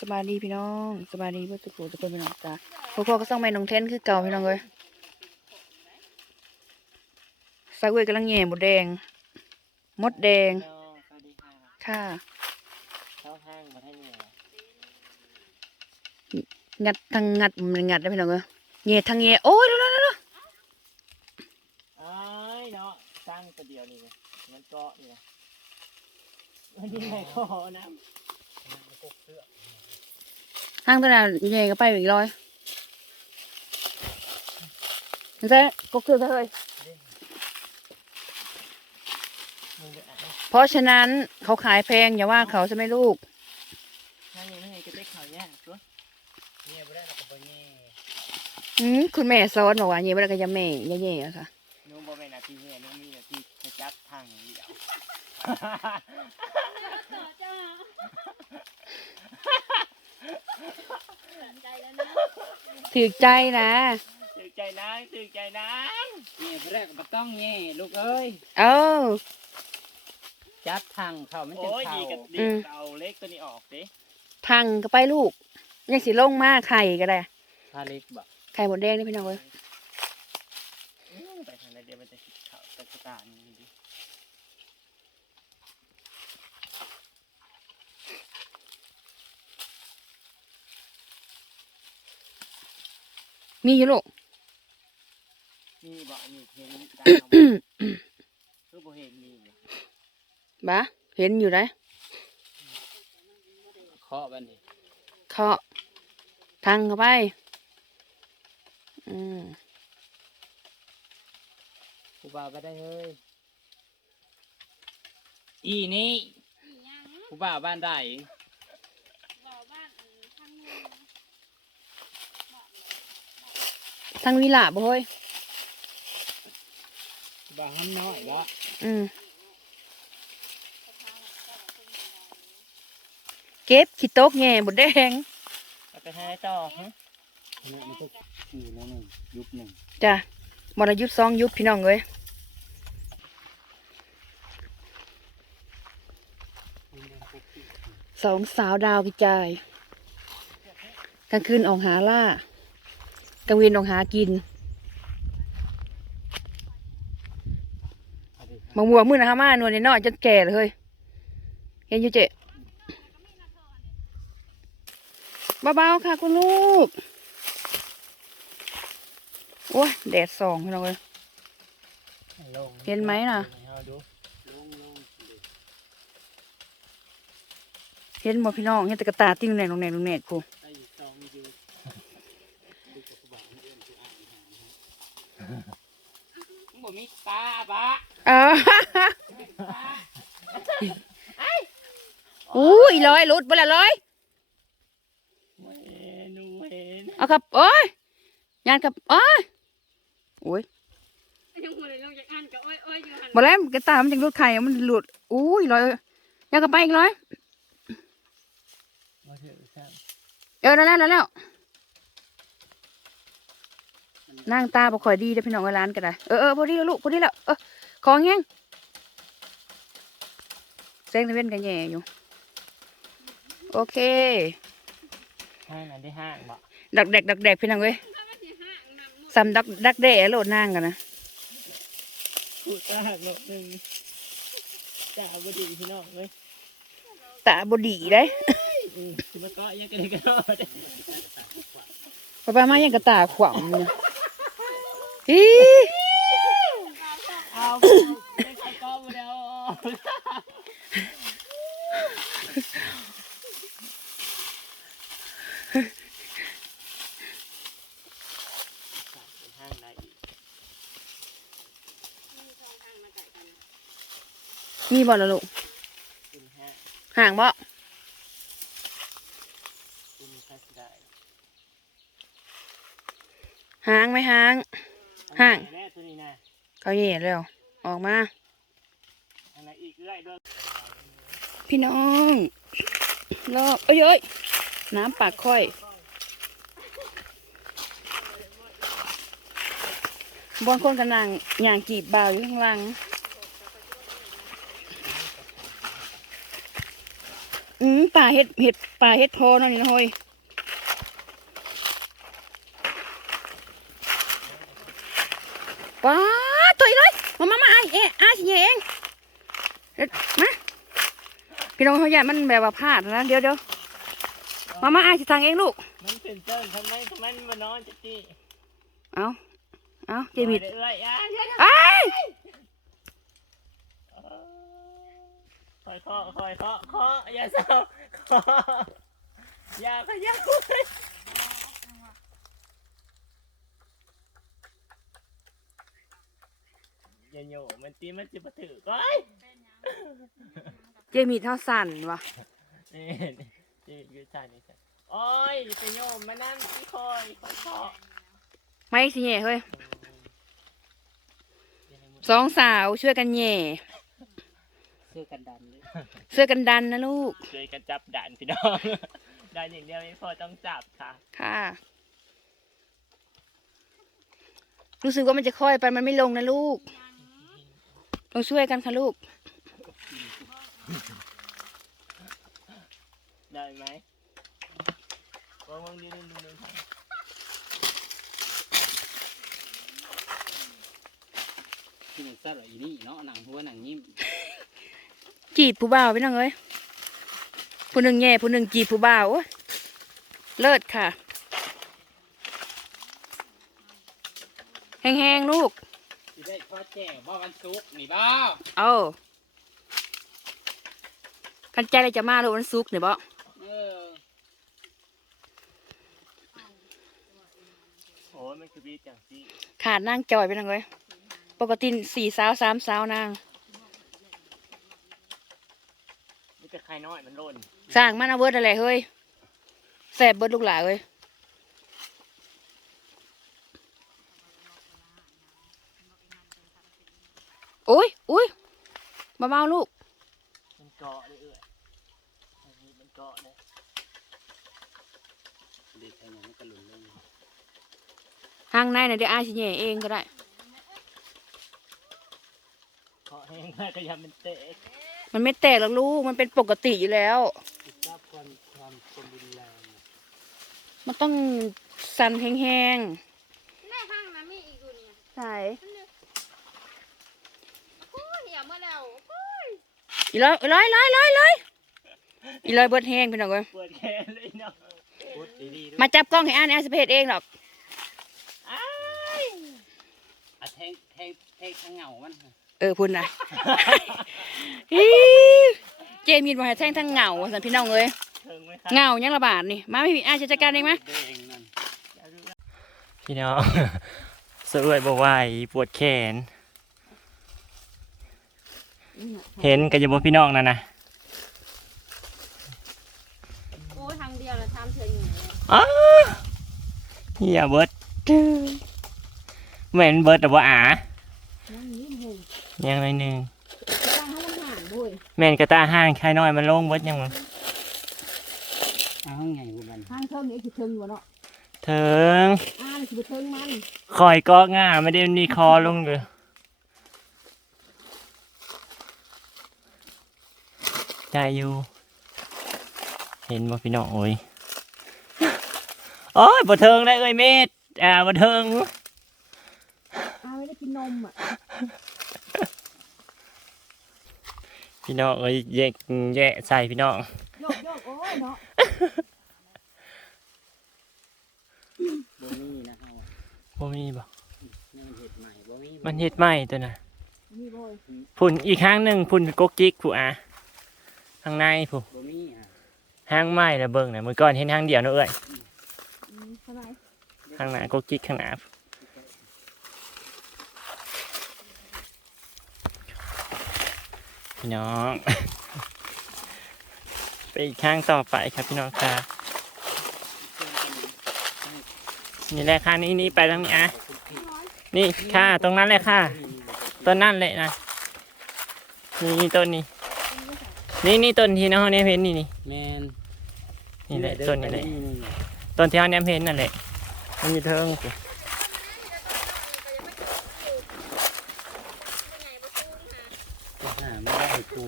สบายดีพี่น้องสบายดีเพื่อนทุกคนทุกคนพี่น้องจ้าพวกพ่อก็ส่องแม่น้องเทนคือเก่าพี่น้องเลยสาเวยกำลังแง่หมดแดง มดแดง ค่ะค่ะเข้างัดทางงัดมันงัดได้พี่น้องเลยแง่ทางแง่โอ้ยแล้วแล้วแล้วอ้ายเนาะสร้างตัวเดียวนี่เลยมันเกาะนี่นะวันนี้ไงก็หอน้ำ มันกกเสื้อทางตัวนั้นแง่ก็ไปอีกร้อยมันจะก็คือเฮ้ยมึงเดือดอะเพราะฉะนั้นเขาขายแพงอย่าว่าเขาใช่ไหมลูกนั่นนี่ไม่ไงจะได้ข่าวแย่ตัวเนี่ยไม่ได้เราก็บ่เนี่ยอืมคุณแม่สอนบอกว่าแง่ไม่ได้ก็อยังแม่อย่าแง่อะค่ะนุ่มบ่เป็นหนาทีเนี่ยนุ่มมีหนาทีจะจับทางอย่างเดียว ถือใจนะตื่นใจนางตื่นใจนางนี่แรกก็ต้องนี่ลูกเอ้ยเออจับทางเขามันจะโอ้ยเข่าดีกับดีอืมเอาเล็กตัวนี้ออกดิทางก็ไปลูกยังสิลงมาไข่ก็ได้พาเล็กบ่ไข่หมดแดงนี่พี่น้องเว้ยอื้อไปทางไหนเดี๋ยวมันจะคิดข่าวตะกุตานี่ดิ มีอยู่ลูกมีบ่มีเห็นตามคือบ่เห็นมีเนี่ยบ้าเห็นอยู่ได้เคาะบันนี้เคาะทางเข้าไป อืมกูบ่าวไปได้เฮ้ย อีนี่กูบ่าวบ้านได้ ทางวิลาบ่เฮ้ยกูบ่าวห้ำน้อยละอืมเก็บขี้โต๊กแง่หมดแดงเอาไปทางไหนต่อฮะนี่มันก็อยู่ในหนึ่งยุบหนึ่งจ้ะมรยุทธ์สองยุบพี่น้องเว้ยสองสาวดาวกระจายกลางคืนออกหาล่า กลางเวนออกหากินเอาดิมะม่วมือนะฮะมาหนวลน้อยจนแก่เลยเห็นอยู่เจ๊เบาๆค่ะคุณลูก โอ้ยแดดส่องพี่น้องเอ้ยลงเห็นไหมน่ะ เห็นบ่พี่น้องเห็นแต่กระตาติ้งแหนงลงแหนงลงแหนงกู ไอ้สองอยู่ลูกกับกูบ่าวมันเอื้อนคืออ่านหามึง บ่มีตาบะเอออู้ยร้อยหลุดไปละร้อยไม่เห็นหนูเห็นเอาครับโอ้ยยานครับโอ้ยโอ้ยยังหัวเลยลงจากอันก็อ้อยอ้อยอยู่หันบ่แล้วกระตามันจังหลุดไข่มันหลุดอู้ยร้อยยานกลับไปอีกร้อยมาเถอะครับเออแล้วแล้วแล้ว นั่งตาบ่ค่อยดีเด้อพี่น้องเอ้ยร้านก็ได้เออเออพอดีแล้วลูกพอดีแล้วเออของแห้งแซงตะเวนกันแย่อยู่ โอเคห้างนั้นได้ห้างบ่ดักแดกดักแดกพี่น้องเอ้ยถ้ามันสิห่างนำหมดสำดักดักแด่โลดนางกันนะกูตาหักหลบหนึ่งจ้าบดีพี่น้องเลยตาบดีได้อืมคือมันก็ยังกันเลยก็รอดป้าป้ามายังกระตาขวางเนี่ย อีเอาไม่ใช่ก็มาเดียวห้างไหนอีกมีช่องทางมาจ่ายกันมีบ่ละลูกกินห้างห่างบ่กินใครสิได้ หางไหมหาง ห้างแน่ตัวนี้นะเขาเหย่แล้ว ออกมาอันไหนอีกเรื่อยด้วยพี่น้องรอบเอ้ยเอ้ยน้ำปากค่อยบางคนกำลังย่างจีบบ่าวอยู่ข้างล่างอืมป่าเฮ็ดเห็ดป่าเฮ็ดโพเนาะนี่นะเฮ้ยว้าตัวอีเลยมามามาไอ เอ๊ะไอายสิเองมาพี่น้องเขาอยากมันแบบว่าพลาดนะเดี๋ยวเดี๋ยวมามาอายสิทางเองลูก มันเป็นเติ้นทำไมทำไมมันนอนจะจีเอาเอาเจมิดเอ้ยอะไอ้ายคอยเคาะคอยเคาะเคาะอย่าเศร้าเคาะอย่าขยับ เลยอย่าโยกมันตีมันจะมาถือก้อยเจมิดเท่าสั่นวะนี่นี่ยืดชานี่ชาโอ้ยอย่าไปโยมมานั่งที่คอยคอยเคาะไม่สิแย่เฮ้ยสองสาวช่วยกันแย่เสื้อกันดันเลยช่วยกันดันนะลูกช่วยกันจับด่านพี่น้องด่านอย่างเดียวไม่พอต้องจับค่ะ ค่ะ รู้สึกว่ามันจะค่อยไปมันไม่ลงนะลูก ต้องช่วยกันค่ะลูก ได้ไหมวางวางเรียนดูหนึ่งครับที่มันแซ่บอีนี่เนาะหนังหัวหนังยิ้มจีบผู้บ่าวไปนั่งเอ้ยผู้หนึ่งแย่ผู้หนึ่งจีบผู้บ่าวโอ๊ยเลิศค่ะ แห้งๆลูก สิได้ทอดแจ่วบ่วันศุกร์นี่บ่เอากันใจเลยจะมาลูกวันศุกร์เนี่ยบ่เออโอ้ยมันคือบีจังสิขาดนางจอยไปนั่งเอ้ยปกติสี่สาวสามสาวนางมันจะใครน้อยมันหล่นสร้างมันเอาเวิร์ดอะไรเฮ้ยแสบเบิร์ดลูกหลานเอ้ย อ้ยอุ้ยมาเบาๆลูก มันเกาะเลยเอ้ยอันนี้มันเกาะเลยเด็กไทยยังมันกระหลุนเลยห้างในน่ะเดี๋ยวอาชิแย่เองก็ได้เกาะแห้งมากก็ยังมันเตะมันไม่แตกหรอกลูก มันเป็นปกติอยู่แล้วทราบความความความรุนแรงมันต้องสั่นแห้งแม่ห้างนะมีอีกอยู่เนี่ยๆใช่โอ้ยเหี่ยวเมื่อแล้วโอ้ย อีร้อยอีร้อยร้อยร้อยร้อยอีร้อยเบิดแห้งพี่น้องเอ้ยปวดแขนเลยเนาะพูดดีๆด้วยมาจับกล้องให้อ่านอาสเพจเองหรอกอ้ายอะแทงแทงแทงทางเหงามันเออพุ่นนะอี๋เจมีนบอกให้แท่งทั้งเหงาสันพี่น้องเอ้ยถึงไหมครับเหงายังระบาดนี่มาไม่มีอาจัดการเองไหมเด้งนั่น พี่น้องสวยบอกว่าปวดแขน เห็นกันอยู่บ่พี่น้องนั่นนะโอ้ยทางเดียวแล้วทำเฉยอยู่อ้าเฮียเบิร์ดแม่นเบิร์ดแต่ว่าอายังหน่อยหนึ่งตั้งให้มันห่างด้วยแม่นกระตาห้างใครน้อยมันลงเบิร์ดยังมั้งเอาไงบุบันทางเทิงนี่คือเทิงอยู่เนาะเถิงอ่านี่คือเทิงมันคอยก็ง่าไม่ได้มีคอลงเลย ได้อยู่ เห็นบ่พี่น้องโอ้ยโอ้ยบ่เทิงได้เอ้ยเม็ดอ่าบ่เทิงอ่าไม่ได้กินนมอะพี่น้องเอ้ยแยกแยะใส่พี่น้องโยกโยกโอ้ยเนาะบ่มีนะเฮาบ่มีบ่นี่มันเห็ดใหม่บ่มีมันเฮ็ดไหมตัวน่ะนี่โบยพุ่นอีกครั้งหนึ่งพุ่นกกจิกผู้อา ข้างในผู้บ่มีอะห้างไม้ละเบิ่งน่ะมื้อก่อนเห็นห้างเดียวเนาะเอ้ยอืมทำไมข้างหน้ากกจิกข้างหน้าพี่น้อง ไปอีกข้างต่อไปครับพี่น้องค่ะนี่แหละค่ะนี่นี่ไปทางนี้อะนี่ค่ะตรงนั้นเลยค่ะต้นนั่นเลยนะนี่นี่ต้นนี้ นี่นี่ต้นที่น้องเนี่ยเห็นนี่นี่แม่นนี่แหละต้นนี่แหละนี่ต้นที่น้องเนี่ยเห็นนั่นแหละมันมีเทิงสิหาไม่ได้กู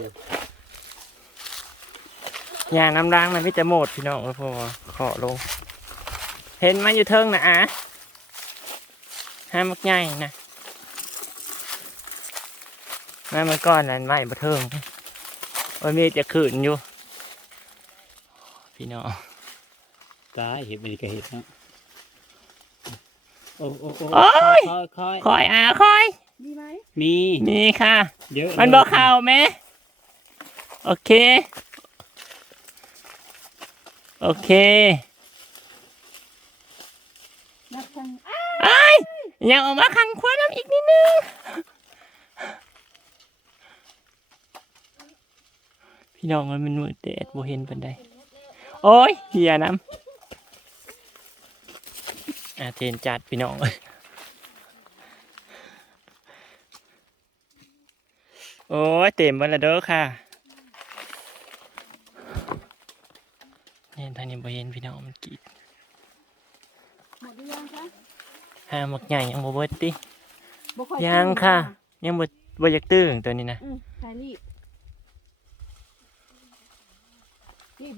ยาน้ำล้างมันพี่จะหมดพี่น้องเอ้ยพอขอลง เห็นมันอยู่เทิงนะอะห้ามักใหญ่นะมาเมื่อก่อนนั้นไหวบ่เทิง โอ้ยมีจะขืนอยู่ พี่น้องตายเห็ดไม่ได้ก็เห็ดเนาะโอ้โอ้โอ้โอ้ยค่อยค่อยคอยอะคอยดีไหมมีนี่ค่ะเยอะมันบอกข่าวไหมโอเค โอเคนับทางไอ้ายยังออกมาขังคว้าน้ำอีกนิดนึง พี่น้องมันมันมืดแดดบ่เห็นปันใดโอ้ยเฮียน้ำอาเทนจัดพี่น้องเอ้ยโอ้ยเต็มเบันละเด้อค่ะเนี่ยทางนี้บ่เห็นพี่น้องมันกรีดหมดหรือยังคะห้าหมักใหญ่ยังบ่เบิดติบ่ค่อยังค่ะ ยังบ่บ่อยากตื้งตัวนี้นะอืมใช่รีบรีบ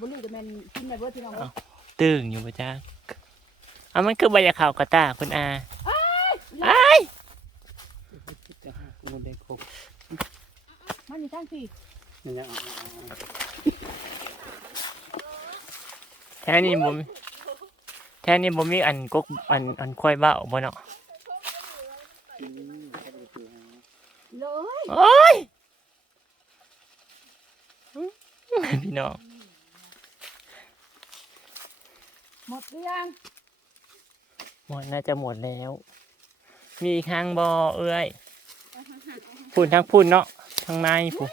บ่รีบจะแม่นกินได้เบิดพี่น้องเอ้ยตื้งอยู่บ่จ้าเอามันคือบ่อยากเข้ากระตาคุณอาอ้ายมันได้ครบมันอยู่ทางสี่มันยังแท้นี้บ่มีแท้นี้บ่มีอันกกอันอันควายเบ้าบ่เนาะเลย โอ้ย พี่น้อง หมดหรือยังหมดน่าจะหมดแล้ว มีอีกข้างบ่เอ้ยพุ่นทั้งพุ่นเนาะทางในพุ่น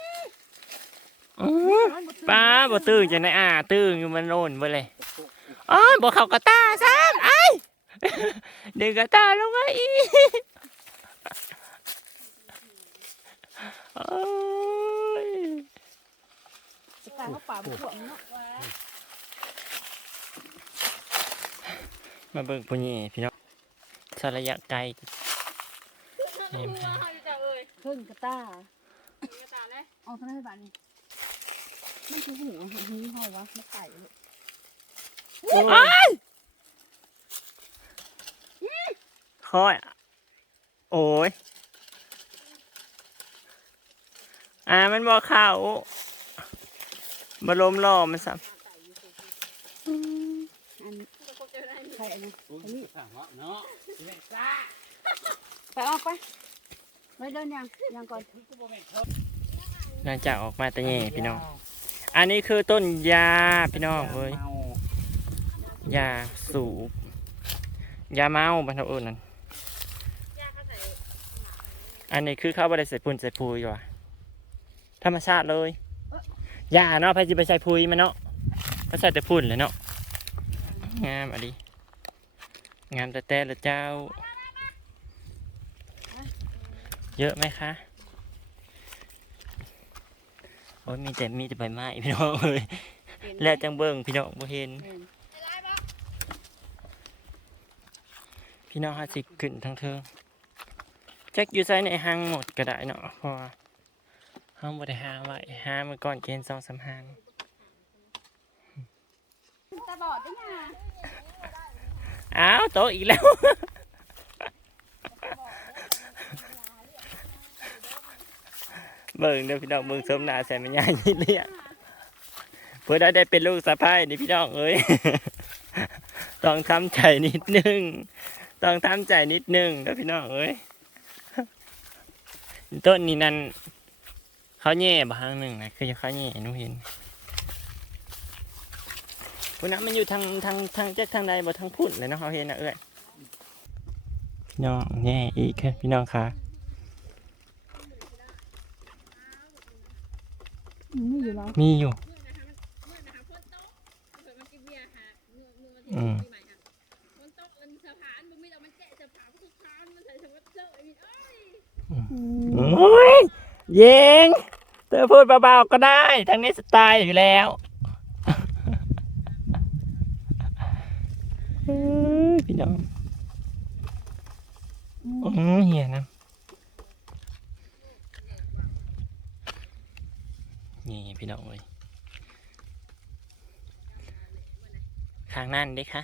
อื้อป้าบ่ตื่นจะในอ่าตื่นอยู่มันโน่นบ่เลยอ๋อบ่เข้ากระตาซ้ำไอ้ายดึงกระตาลงมาอีกโอ้ยสตาร์เขาป่าบุกเนาะ มาเบิ่งผู้นี้พี่น้องสระยะไกลนี่มาเพิ่งกระต้ากระตาเลยเอาเท่านั้นบาทนี่มันคือหูหูเฮาวะไม่ไก่เลยอ้ายคอยโอ้ย อ่ามันบอกเข้าบลมล่อมันซ้อั นใช่อันนี้อุ้ยถามว่าเนาะเล็กซ่าไปออกไปไปเดินยังยังก่อนำน่าจะออกมาแต่แย่พี่น้อง อันนี้คือต้นยาพี่น้องเอ้ยเมายาสูบยาเมาบรรเทาเอิญนั่นยาเขาใส่อันนี้คือเข้าไปได้ใส่ปุ่นใส่ปุยว่ะธรรมชาติเลยยาเนาะพายจิไปใส่ปุยมันเนาะเขาใส่แต่ปุ่นเลยเนาะงามอะดิ งามแต่แต่ละเจ้า เยอะไหมคะโอ้ยมีแต่มีแต่ใบไม้พี่น้องเอ้ยแล้วจังเบิ่งพี่น้องบ่เห็น พี่น้องห้าสิบขึ้นทั้งเทิงแจ็คอยู่ไซในห้างหมดก็ได้เนาะเพราะว่าห้างบ่ได้หาไว้หามาก่อนเกณฑ์สองสามหางตาบอดได้ไง อ้าวโตอีกแล้ว เบิ่งเด้อพี่น้องเบิ่งสมหนาใส่มันยายนี่เลยอะเพื่อได้ได้เป็นลูกสะพ้ายนี่พี่น้องเอ้ย ต้องทำใจนิดนึง ต้องทำใจนิดนึงเด้อพี่น้องเอ้ย ต้นนี้นั่นเขาแย่บางหนึ่งนะคือเขาแย่หนูเห็น คุณน้ำมันอยู่ทางทางทางแจ็คทางใดบ่ทางพุ่นเลยเนาะเขาเห็นนะเอ้ยพี่น้องแย่อีกค่ะพี่น้องค่ะนี่อยู่แล้วมีอยู่เมื่อนะคะคนโต๊ะเผื่อมันกินเบียร์ค่ะมือมืออืมที่ใหม่ค่ะคนโต๊ะมันสะพานมันไม่เอามันแกะสะพานทุกครั้งมันใส่สวัสดิ์เจ้าไอ้นี่เอ้ยโอ้ยเยิงเธอพูดเบาๆก็ได้ ทางนี้สไตล์อยู่แล้ว พี่น้องอือเหี้ยนะนี่พี่น้องเลยข้างนั่นดิคะ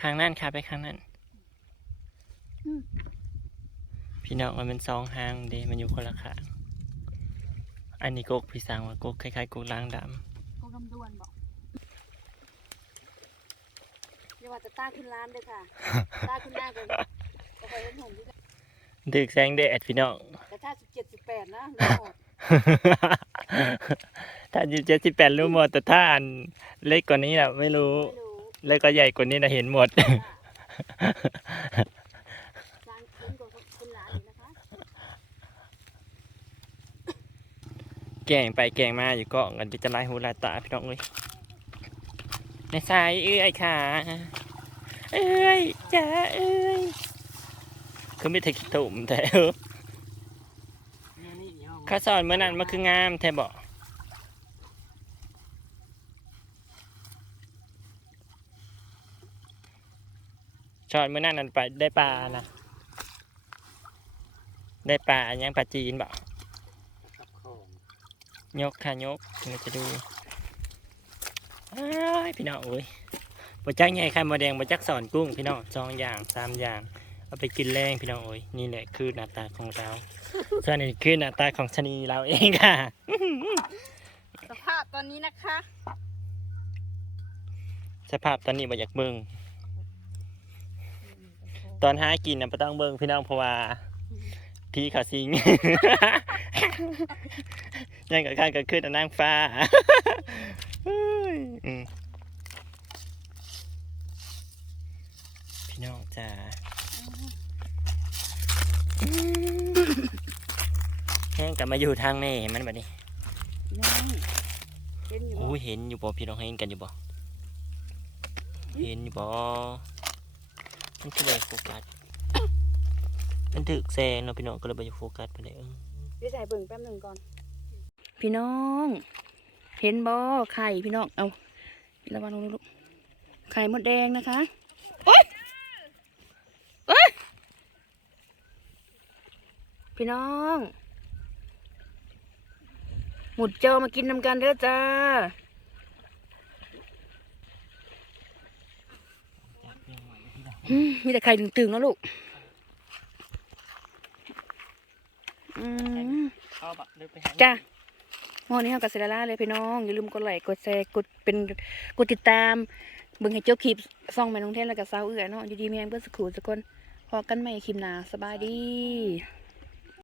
ข้างนั่นค่ะไปข้างนั่นพี่น้องมันเป็นสองหางเดมันอยู่คนละข้างอันนี้กกพี่สังว่ากกคล้ายๆกกล้างดคงคำดวนบอกเรียกว่าจะต้าขึ้นร้านด้วยค่ะต้าขึ้นหน้ากันก็คอยเล่นหงที่ำดึกแสงแดดพี่น้องแต่ถ้าสิบเจ็ดสิบแปดนะรู้หมดถ้าอยู่เจ็ดสิบแปดรู้หมดแต่ถ้าอันเล็กกว่านี้นะไม่รู้ไม่รู้ เล็กก็ใหญ่กว่านี้นะเห็นหมดร้านขึ้นกว่าขึ้นร้านอีกนะคะแกงไปแกงมาอยู่เกาะกันจะลายหูลายตาพี่น้องเลยในสายเอ้ยค่ะ เอ้ยจ้าเอ้ยคือไม่เทคิดตุ่มแต่เออเนี่ยนี่เนี่ยข้าสอนเมื่อนั้นมันคืองามแท้บอก สอนเมื่อนั้นนั่นไปได้ปลานะได้ปลาอันยังปลาจีนบอกกับของยกค่ะยกเราจะดูอ้ายพี่น้องโอ้ยบจักใหญ่ไข่มดแดงบจักสอนกุ้งพี่น้องสองอย่างสามอย่าง เอาไปกินแรงพี่น้องโอ้ยนี่แหละคือหน้าตาของเราส่วนนี้คือหน้าตาของชะนีเราเองค่ะ สภาพตอนนี้นะคะ สภาพตอนนี้บ่อยากเบิ่ง ตอนหากินนะบ่ต้องเบิ่งพี่น้องเพราะว่าพี่เขาสิง ยังกับข้างก็ขึ้นนางฟ้าเฮ้ยอืมพี่น้องจ้าแห้งกลับมาอยู่ทางนี่มันแบบนี้ยังเห็นอยู่บ่โอ้ยเห็นอยู่บ่พี่น้องเห็นกันอยู่บ่เห็นอยู่บ่ มันคือเลยโฟกัส มันถึกแซงเนาะพี่น้องก็เลยไปโฟกัสไปเลยเออพี่ใส่เบิ่งแป๊บหนึ่งก่อน พี่น้อง เห็นบ่ไข่พี่น้อง เอาระวังลูกๆไข่มดแดงนะคะ โอ๊ยโอ๊ยพี่น้อง หมุดเจ้ามากินนำกันเด้อจ้า มมีแต่ไข่ตึงๆแล้วลูกอืมเข้าปะเดินไปหาจ้าหมอนี้เฮากับเซลล่าเลยพี่น้อง อย่าลืมกดไลค์กดแชร์กดเป็นกดติดตามเบิ่งให้จบคลิปซ่องแม่น้องเทนแล้วก็สาวเอื้อเนาะอยู่ดีมีแรงเพื่อสักครู่สักคนพอกันใหม่คลิปหน้าสบายดี